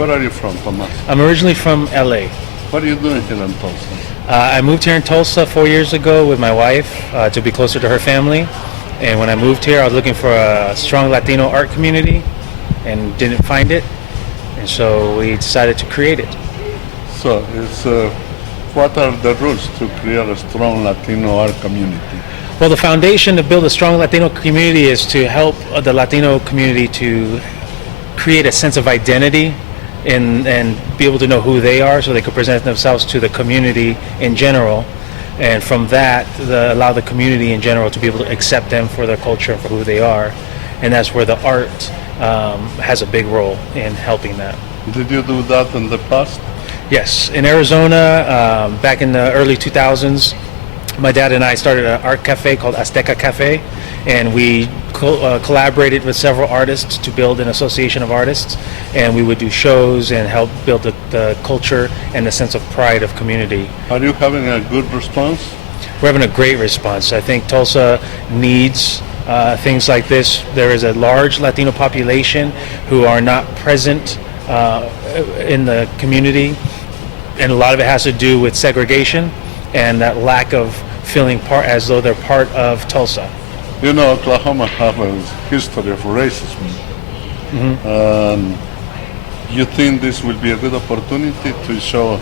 Where are you from, Thomas? I'm originally from LA. What are you doing here in Tulsa? I moved here in Tulsa 4 years ago with my wife to be closer to her family. And when I moved here, I was looking for a strong Latino art community and didn't find it. And so we decided to create it. So, what are the rules to create a strong Latino art community? Well, the foundation to build a strong Latino community is to help the Latino community to create a sense of identity and be able to know who they are so they could present themselves to the community in general. And from that, allow the community in general to be able to accept them for their culture and for who they are. And that's where the art has a big role in helping that. Did you do that in the past? Yes. In Arizona, back in the early 2000s, my dad and I started an art cafe called Azteca Cafe, and we collaborated with several artists to build an association of artists, and we would do shows and help build the culture and the sense of pride of community. Are you having a good response? We're having a great response. I think Tulsa needs things like this. There is a large Latino population who are not present in the community, and a lot of it has to do with segregation and that lack of feeling part as though they're part of Tulsa. You know, Oklahoma has a history of racism. You think this will be a good opportunity to show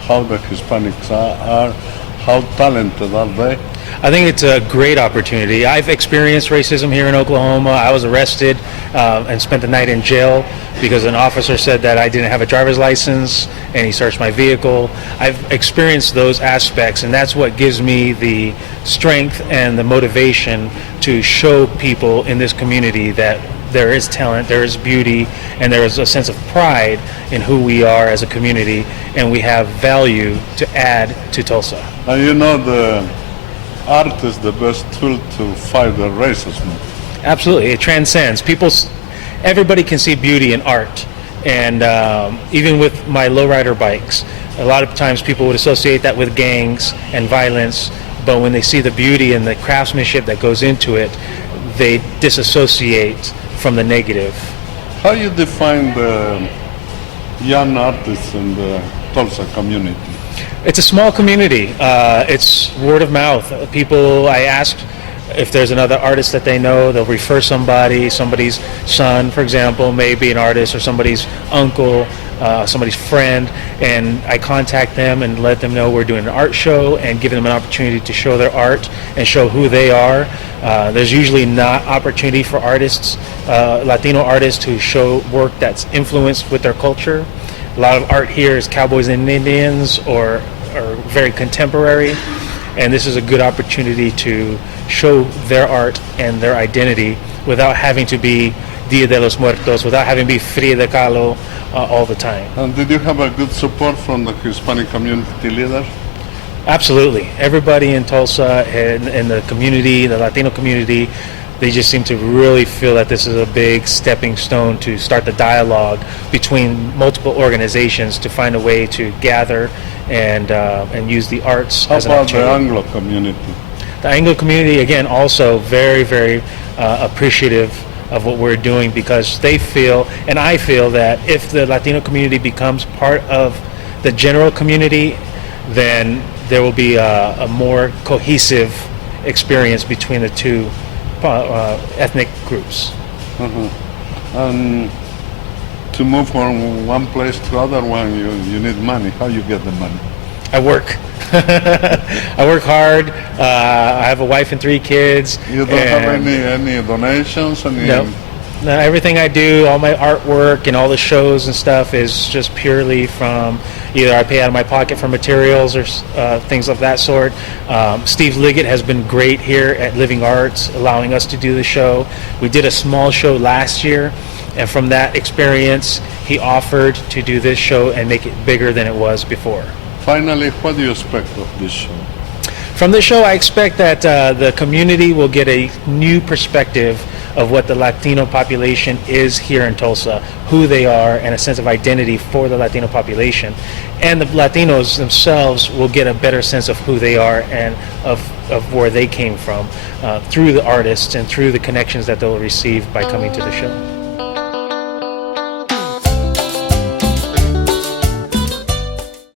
how the Hispanics are, how talented are they? I think it's a great opportunity. I've experienced racism here in Oklahoma. I was arrested and spent the night in jail because an officer said that I didn't have a driver's license and he searched my vehicle. I've experienced those aspects, and that's what gives me the strength and the motivation to show people in this community that there is talent, there is beauty, and there is a sense of pride in who we are as a community, and we have value to add to Tulsa. And you know, the art is the best tool to fight the racism. Absolutely, it transcends. Everybody can see beauty in art, and even with my lowrider bikes, a lot of times people would associate that with gangs and violence, but when they see the beauty and the craftsmanship that goes into it, they disassociate from the negative. How you define the young artists in the Tulsa community? It's a small community. It's word of mouth. People, I ask if there's another artist that they know, they'll refer somebody's son, for example, may be an artist, or somebody's uncle, somebody's friend, and I contact them and let them know we're doing an art show and give them an opportunity to show their art and show who they are. There's usually not opportunity for artists, Latino artists, to show work that's influenced with their culture. A lot of art here is cowboys and Indians or very contemporary, and this is a good opportunity to show their art and their identity without having to be Dia de los Muertos, without having to be Frida de Kahlo all the time. And did you have a good support from the Hispanic community leaders? Absolutely. Everybody in Tulsa and the community, the Latino community, they just seem to really feel that this is a big stepping stone to start the dialogue between multiple organizations to find a way to gather and use the arts as an opportunity. How about the Anglo community? The Anglo community, again, also very, very appreciative of what we're doing, because they feel, and I feel, that if the Latino community becomes part of the general community, then there will be a more cohesive experience between the two ethnic groups. And to move from one place to other one, you need money. How you get the money? I work. I work hard. I have a wife and 3 kids. You don't have any donations? No. No, everything I do, all my artwork and all the shows and stuff is just purely from either I pay out of my pocket for materials or things of that sort. Steve Liggett has been great here at Living Arts, allowing us to do the show. We did a small show last year, and from that experience, he offered to do this show and make it bigger than it was before. Finally, what do you expect of this show? From this show, I expect that the community will get a new perspective of what the Latino population is here in Tulsa, who they are, and a sense of identity for the Latino population. And the Latinos themselves will get a better sense of who they are and of where they came from through the artists and through the connections that they'll receive by coming to the show.